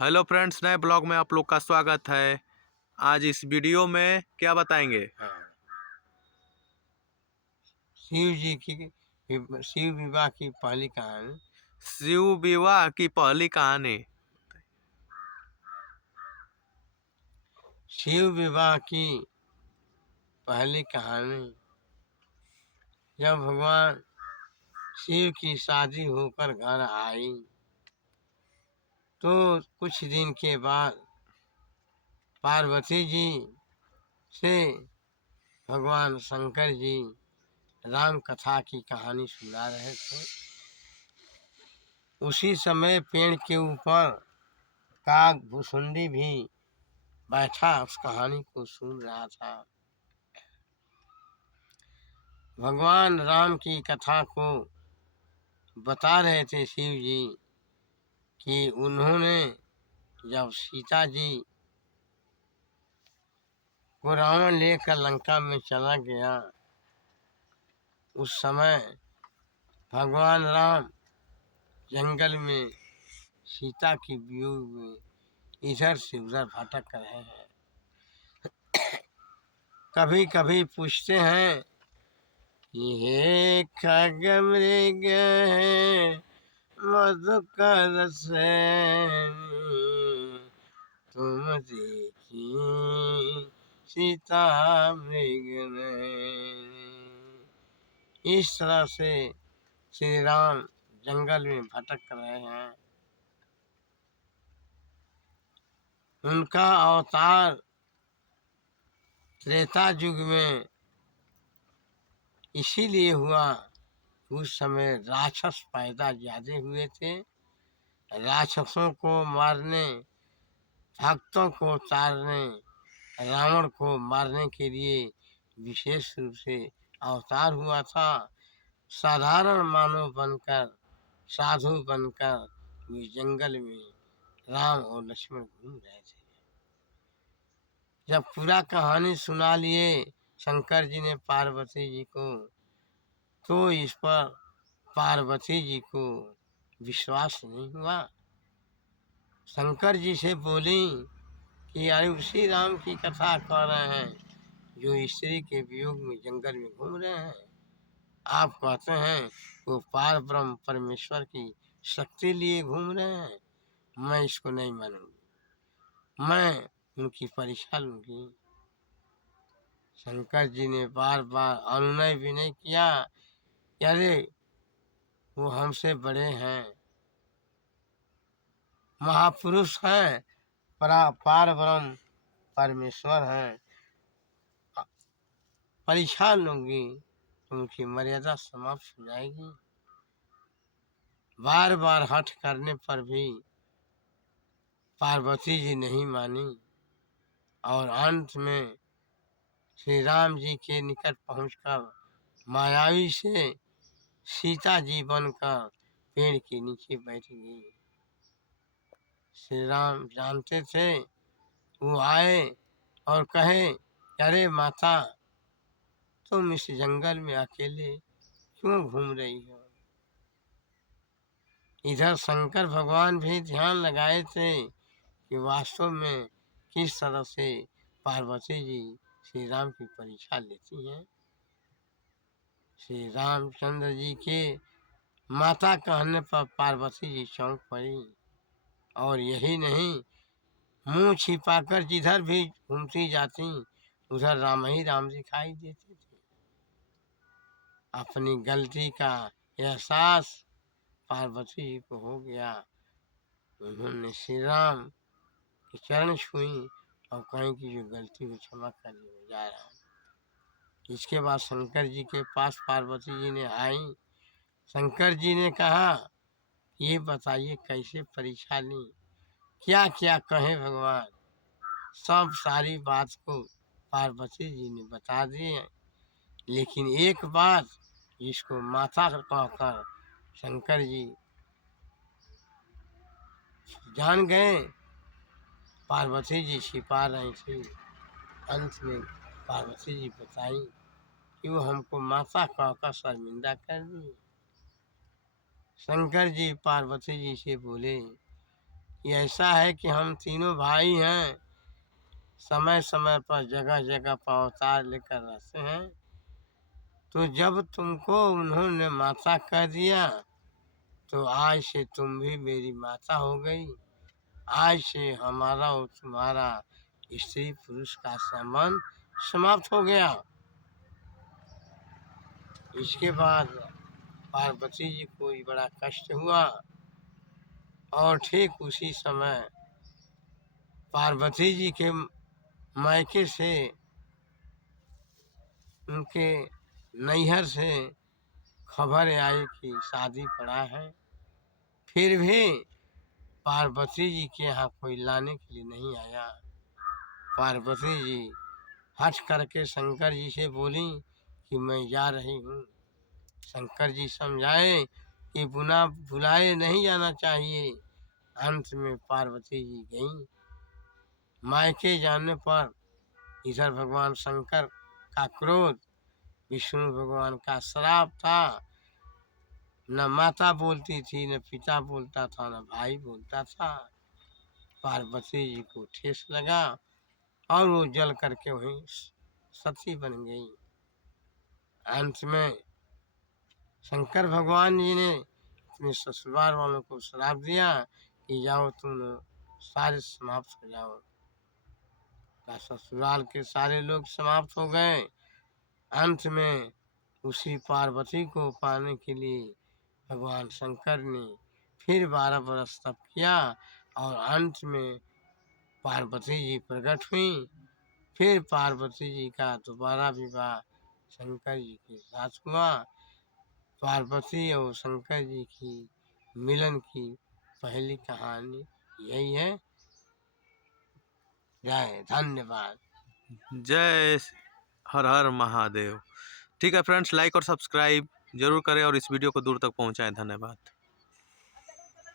Hello friends, नए blog में आप लोग का स्वागत है। आज इस वीडियो में क्या बताएंगे? शिव जी की शिव विवाह की पहली कहानी। शिव विवाह की पहली कहानी। शिव विवाह की पहली कहानी। जब भगवान शिव की शादी होकर घर आई तो कुछ दिन के बाद पार्वती जी से भगवान शंकर जी राम कथा की कहानी सुना रहे थे। उसी समय पेड़ के ऊपर काग भुसुंडी भी बैठा उस कहानी को सुन रहा था। भगवान राम की कथा को बता रहे थे शिव जी कि उन्होंने जब सीता जी को रावण लेकर लंका में चला गया, उस समय भगवान राम जंगल में सीता की वियोग में इधर से उधर भटक रहे हैं। कभी कभी पूछते हैं कि हे खगमृग मधुकर सैनी, तुम देखी सीता मृग नैनी। इस तरह से श्री राम जंगल में भटक रहे हैं। उनका अवतार त्रेता युग में इसीलिए हुआ, उस समय राक्षस पैदा ज्यादा हुए थे। राक्षसों को मारने, भक्तों को तारने, रावण को मारने के लिए विशेष रूप से अवतार हुआ था। साधारण मानव बनकर, साधु बनकर वे जंगल में राम और लक्ष्मण घूम रहे थे। जब पूरा कहानी सुना लिए शंकर जी ने पार्वती जी को, तो इस पर पार्वती जी को विश्वास नहीं हुआ। शंकर जी से बोली कि अरे उसी राम की कथा कह रहे हैं जो स्त्री के वियोग में जंगल में घूम रहे हैं। आप कहते हैं वो पार ब्रह्म परमेश्वर की शक्ति लिए घूम रहे हैं। मैं इसको नहीं मानूंगी, मैं उनकी परीक्षा लूंगी। शंकर जी ने बार बार अनुनय भी नहीं किया, अरे वो हमसे बड़े हैं, महापुरुष हैं, पार ब्रह्म परमेश्वर हैं, परीक्षा लूंगी तो उनकी मर्यादा समाप्त हो जाएगी। बार बार हठ करने पर भी पार्वती जी नहीं मानी और अंत में श्री राम जी के निकट पहुंचकर मायावी से सीता जी बनकर पेड़ के नीचे बैठ गई। श्री राम जानते थे, वो आए और कहे, अरे माता, तुम इस जंगल में अकेले क्यों घूम रही हो? इधर शंकर भगवान भी ध्यान लगाए थे कि वास्तव में किस तरह से पार्वती जी श्री राम की परीक्षा लेती हैं। श्री रामचंद्र जी के माता कहने पर पार्वती जी चौंक पड़ी, और यही नहीं, मुंह छिपाकर जिधर भी घूमती जाती उधर राम ही राम दिखाई देते थे। अपनी गलती का एहसास पार्वती जी को हो गया। उन्होंने श्री राम के चरण छुई और कहीं की जो गलती को क्षमा कर जा रहा हूँ। इसके बाद शंकर जी के पास पार्वती जी ने आई। शंकर जी ने कहा, ये बताइए कैसे परीक्षा ली, क्या क्या कहे भगवान। सब सारी बात को पार्वती जी ने बता दिए, लेकिन एक बात जिसको माता कहकर शंकर जी जान गए, पार्वती जी छिपा रही थी। अंत में पार्वती जी बताई कि वो हमको माता कहकर शर्मिंदा कर दी। शंकर जी पार्वती जी से बोले, कि ऐसा है कि हम तीनों भाई हैं, समय समय पर जगह जगह पर अवतार लेकर रहते हैं। तो जब तुमको उन्होंने माता कह दिया तो आज से तुम भी मेरी माता हो गई। आज से हमारा और तुम्हारा स्त्री पुरुष का संबंध समाप्त हो गया। इसके बाद पार्वती जी को भी बड़ा कष्ट हुआ और ठीक उसी समय पार्वती जी के मायके से, उनके नैहर से खबर आई कि शादी पड़ा है। फिर भी पार्वती जी के यहाँ कोई लाने के लिए नहीं आया। पार्वती जी हट करके शंकर जी से बोली कि मैं जा रही हूँ। शंकर जी समझाए कि बुना बुलाए नहीं जाना चाहिए। अंत में पार्वती जी गईं। मायके जाने पर इधर भगवान शंकर का क्रोध, विष्णु भगवान का श्राप था। न माता बोलती थी, न पिता बोलता था, न भाई बोलता था। पार्वती जी को ठेस लगा और वो जल करके वहीं सती बन गई। अंत में शंकर भगवान जी ने अपने ससुराल वालों को श्राप दिया कि जाओ तुम सारे समाप्त हो जाओ। का ससुराल के सारे लोग समाप्त हो गए। अंत में उसी पार्वती को पाने के लिए भगवान शंकर ने फिर 12 बरस तप किया और अंत में पार्वती जी प्रकट हुई। फिर पार्वती जी का दोबारा विवाह शंकर जी के साथ हुआ। पार्वती और शंकर जी की मिलन की पहली कहानी यही है। जय धन्यवाद। जय हर हर महादेव। ठीक है फ्रेंड्स, लाइक और सब्सक्राइब जरूर करें और इस वीडियो को दूर तक पहुंचाएं। धन्यवाद।